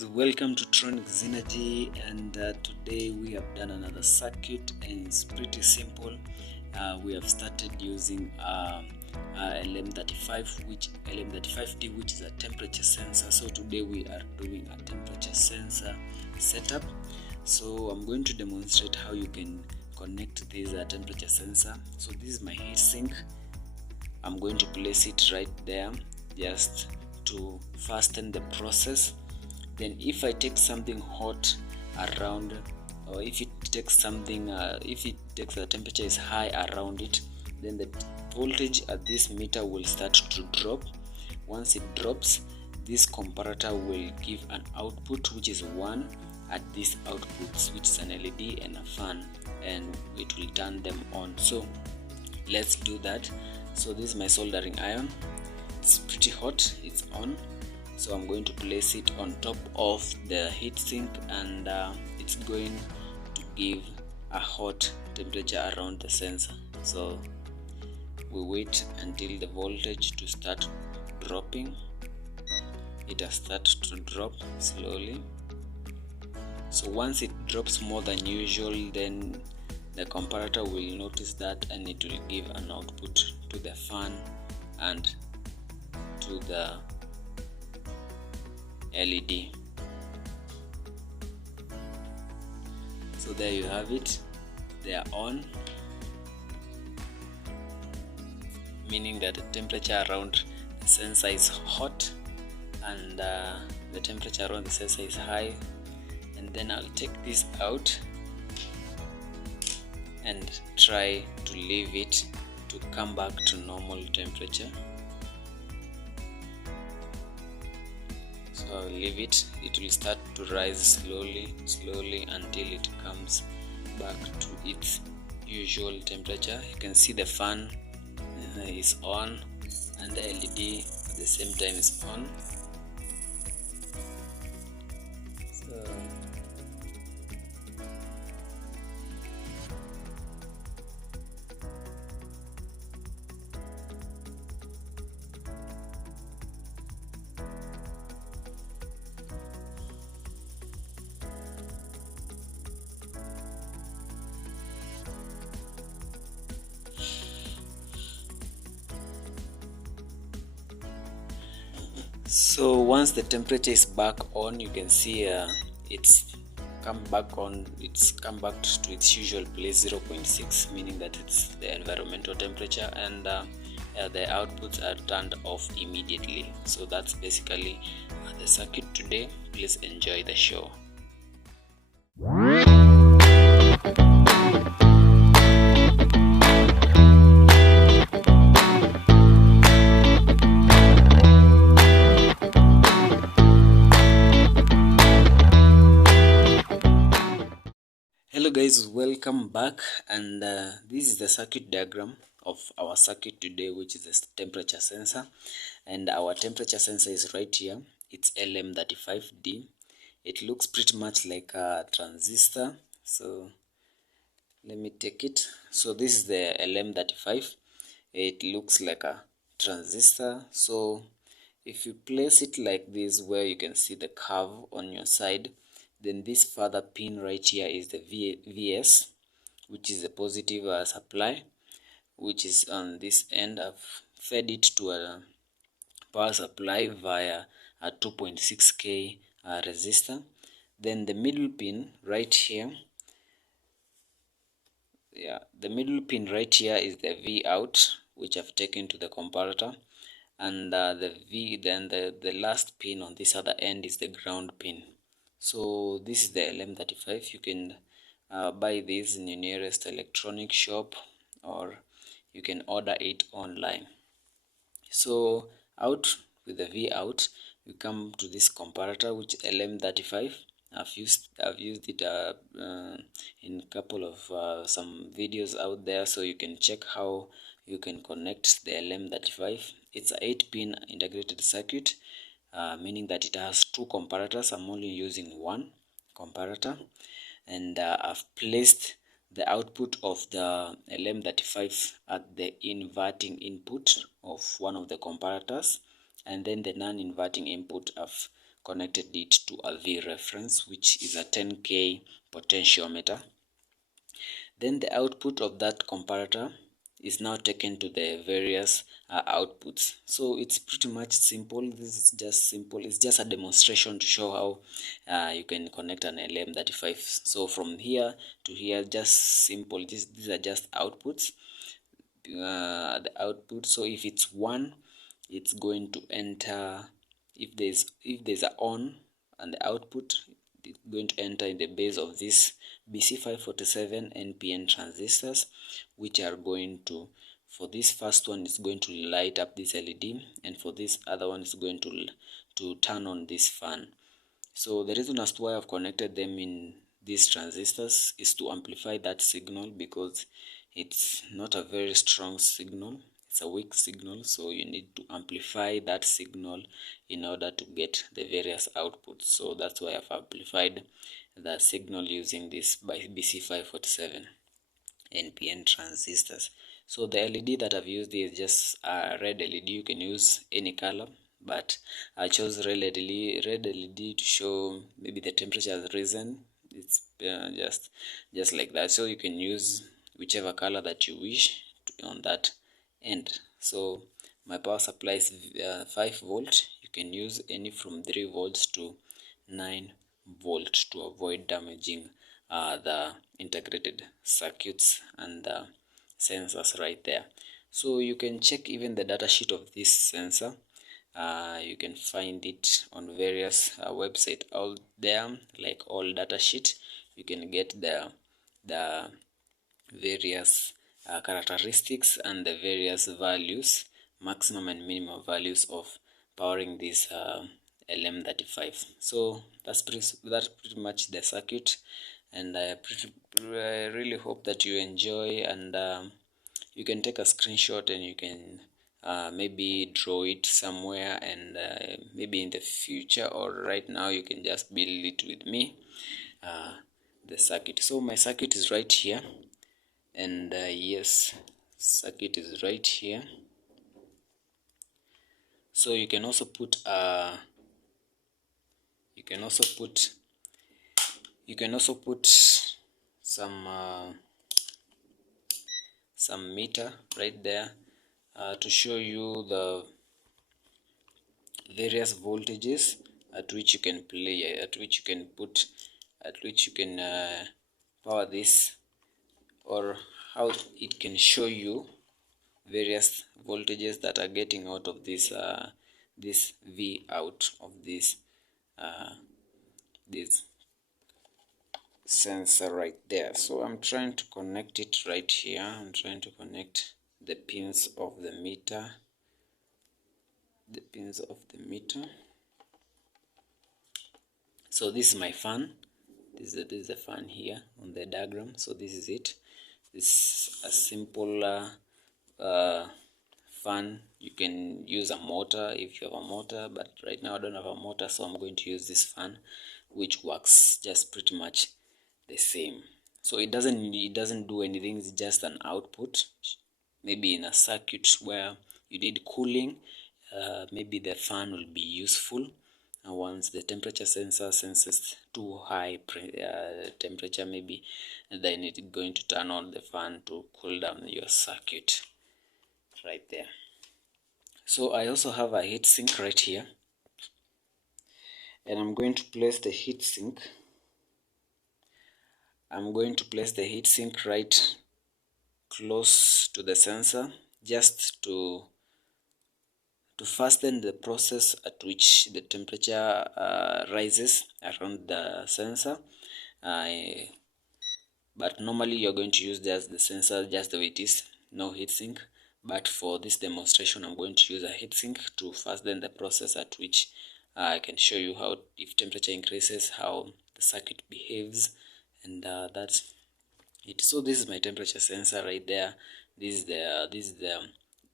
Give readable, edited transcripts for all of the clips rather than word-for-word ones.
Welcome to Tronic Synergy, and today we have done another circuit, and it's pretty simple. We have started using LM35D, which is a temperature sensor. So today we are doing a temperature sensor setup. So I'm going to demonstrate how you can connect this temperature sensor. So this is my heat sink. I'm going to place it right there just to fasten the process. Then if I take something hot around, or if it takes something, if it takes the temperature is high around it, then the voltage at this meter will start to drop. Once it drops, this comparator will give an output which is 1 at these outputs, which is an LED and a fan, and it will turn them on. So let's do that. So this is my soldering iron. It's pretty hot, it's on. So I'm going to place it on top of the heatsink, and it's going to give a hot temperature around the sensor. So we wait until the voltage to start dropping. It has started to drop slowly. So once it drops more than usual, then the comparator will notice that, and it will give an output to the fan and to the LED. So there you have it, they are on, meaning that the temperature around the sensor is hot and the temperature around the sensor is high. And then I'll take this out and try to leave it to come back to normal temperature. So I'll leave it, it will start to rise slowly until it comes back to its usual temperature. You can see the fan is on, and the LED at the same time is on. So once the temperature is back on, you can see it's come back to its usual place, 0.6, meaning that it's the environmental temperature, and the outputs are turned off immediately. So that's basically the circuit today. Please enjoy the show. Hello guys, welcome back, and this is the circuit diagram of our circuit today, which is the temperature sensor. And our temperature sensor is right here. It's LM35D. It looks pretty much like a transistor, so let me take it. So this is the LM35. It looks like a transistor. So if you place it like this, where you can see the curve on your side, then this further pin right here is the VS, which is the positive supply, which is on this end. I've fed it to a power supply via a 2.6K resistor. Then the middle pin right here, the middle pin right here is the V out, which I've taken to the comparator, and the last pin on this other end is the ground pin. So this is the LM35. You can buy this in your nearest electronic shop, or you can order it online. So out with the V out, we come to this comparator, which is LM35. I've used it in a couple of some videos out there, so you can check how you can connect the LM35. It's a 8-pin integrated circuit, meaning that it has 2 comparators. I'm only using 1 comparator, and I've placed the output of the LM35 at the inverting input of one of the comparators, and then the non-inverting input I've connected it to a V reference, which is a 10K potentiometer. Then the output of that comparator is now taken to the various outputs. So it's pretty much simple. This is just simple. It's just a demonstration to show how you can connect an LM35. So from here to here, just simple. These are just outputs. The output. So if it's 1, it's going to enter. If there's a on and the output, it's going to enter in the base of this BC547 NPN transistors, which are going to, for this first one, it's going to light up this LED, and for this other one, it's going to turn on this fan. So the reason as to why I've connected them in these transistors is to amplify that signal, because it's not a very strong signal, it's a weak signal. So you need to amplify that signal in order to get the various outputs. So that's why I've amplified the signal using this by BC547 NPN transistors. So the LED that I've used is just a red LED. You can use any color, but I chose red LED to show maybe the temperature has risen. It's just like that. So you can use whichever color that you wish on that end. So my power supply is 5 volt. You can use any from 3 volts to 9 volt to avoid damaging the integrated circuits and the sensors right there. So you can check even the data sheet of this sensor. You can find it on various websites out there, like all data sheet. You can get the various characteristics and the various values, maximum and minimum values of powering this LM35. So that's pretty much the circuit, and I really hope that you enjoy, and you can take a screenshot and you can maybe draw it somewhere, and maybe in the future or right now you can just build it with me, the circuit. So my circuit is right here, and yes, circuit is right here. So you can also put some meter right there to show you the various voltages at which you can play, at which you can power this, or how it can show you various voltages that are getting out of this this V out of this this sensor right there. So I'm trying to connect it right here. I'm trying to connect the pins of the meter, So this is my fan. This is the fan here on the diagram. So this is it. This is a simple fan. You can use a motor if you have a motor, but right now I don't have a motor, so I'm going to use this fan, which works just pretty much the same. So it doesn't do anything. It's just an output. Maybe in a circuit where you need cooling, maybe the fan will be useful. Once the temperature sensor senses too high temperature, maybe then it's going to turn on the fan to cool down your circuit right there. So I also have a heatsink right here, and I'm going to place the heatsink. Right close to the sensor, just to fasten the process at which the temperature rises around the sensor. But normally you're going to use just the sensor just the way it is, no heatsink. But for this demonstration, I'm going to use a heatsink to fasten the process at which I can show you how, if temperature increases, how the circuit behaves, and that's it. So this is my temperature sensor right there. This is the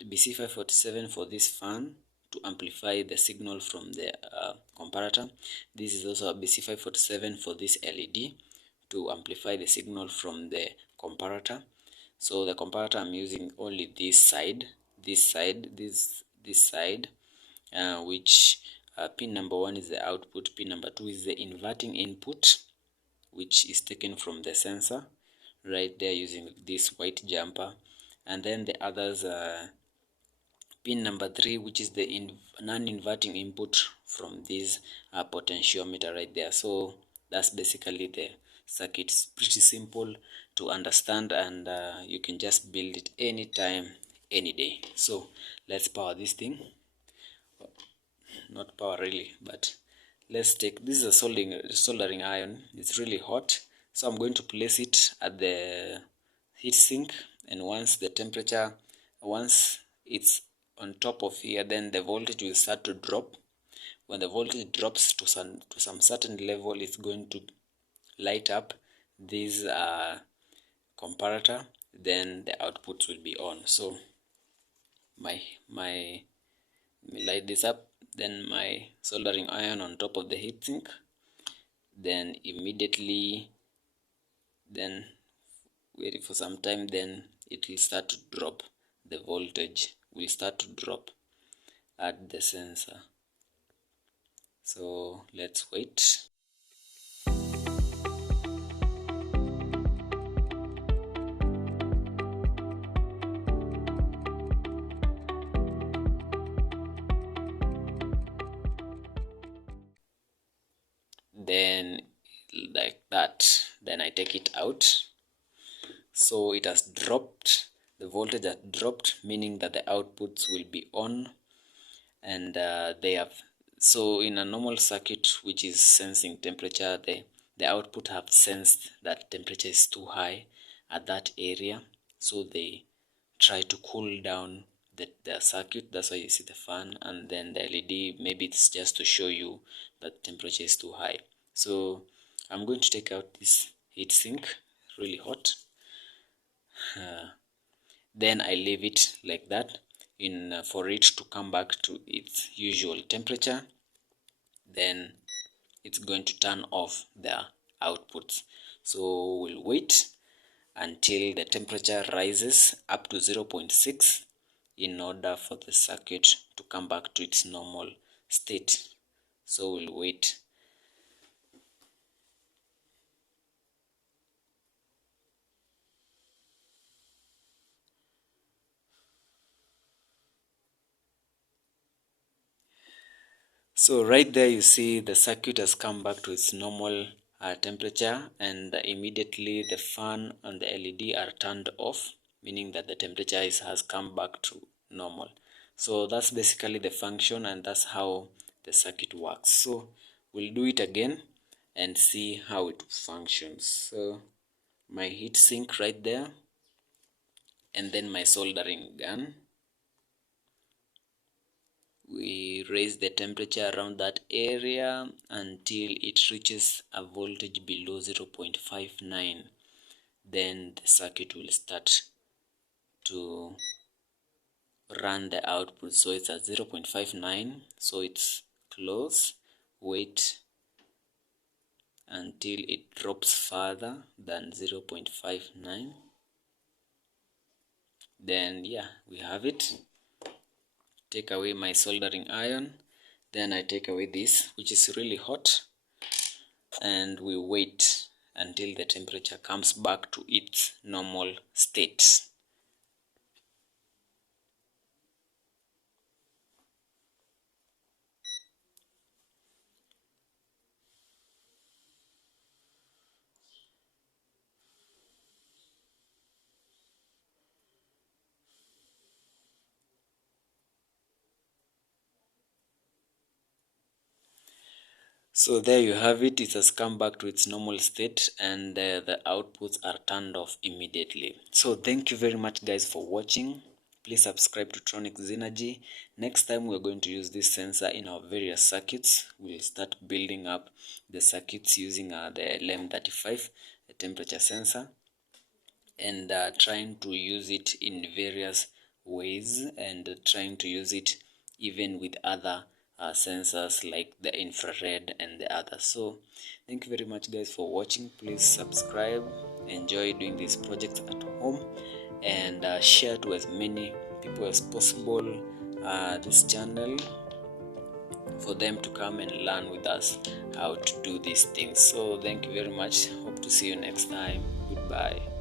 BC547 for this fan to amplify the signal from the comparator. This is also a BC547 for this LED to amplify the signal from the comparator. So the comparator, I'm using only this side, which Pin number 1 is the output, pin number 2 is the inverting input, which is taken from the sensor right there using this white jumper, and then the others are pin number 3, which is the non-inverting input from this potentiometer right there. So that's basically the circuit. It's pretty simple to understand, and you can just build it anytime, any day. So let's power this thing. Not power really, but let's take, this is a soldering iron. It's really hot, so I'm going to place it at the heat sink, and once it's on top of here, then the voltage will start to drop. When the voltage drops to some certain level, it's going to light up this comparator, then the output will be on. So my light this up, then my soldering iron on top of the heatsink, then immediately, then wait for some time, then it will start to drop. The voltage will start to drop at the sensor. So let's wait. Then like that, then I take it out. So it has dropped, the voltage has dropped, meaning that the outputs will be on, and they have, so in a normal circuit which is sensing temperature, the output have sensed that temperature is too high at that area, so they try to cool down the circuit. That's why you see the fan, and then the LED, maybe it's just to show you that temperature is too high. So I'm going to take out this heat sink, really hot. Then I leave it like that for it to come back to its usual temperature. Then it's going to turn off the outputs. So we'll wait until the temperature rises up to 0.6 in order for the circuit to come back to its normal state. So we'll wait. So right there you see the circuit has come back to its normal temperature, and immediately the fan and the LED are turned off, meaning that the temperature has come back to normal. So that's basically the function, and that's how the circuit works. So we'll do it again and see how it functions. So my heat sink right there, and then my soldering gun. We raise the temperature around that area until it reaches a voltage below 0.59. Then the circuit will start to run the output. So it's at 0.59, so it's close. Wait until it drops further than 0.59. Then yeah, we have it. Take away my soldering iron, then I take away this, which is really hot, and we wait until the temperature comes back to its normal state. So there you have it. It has come back to its normal state, and the outputs are turned off immediately. So thank you very much guys for watching. Please subscribe to Tronics Energy. Next time we're going to use this sensor in our various circuits. We'll start building up the circuits using the LM35, the temperature sensor, and trying to use it in various ways, and trying to use it even with other sensors like the infrared and the others. So thank you very much guys for watching. Please subscribe, enjoy doing these projects at home, and share to as many people as possible this channel. for them to come and learn with us how to do these things. So thank you very much. Hope to see you next time. Goodbye.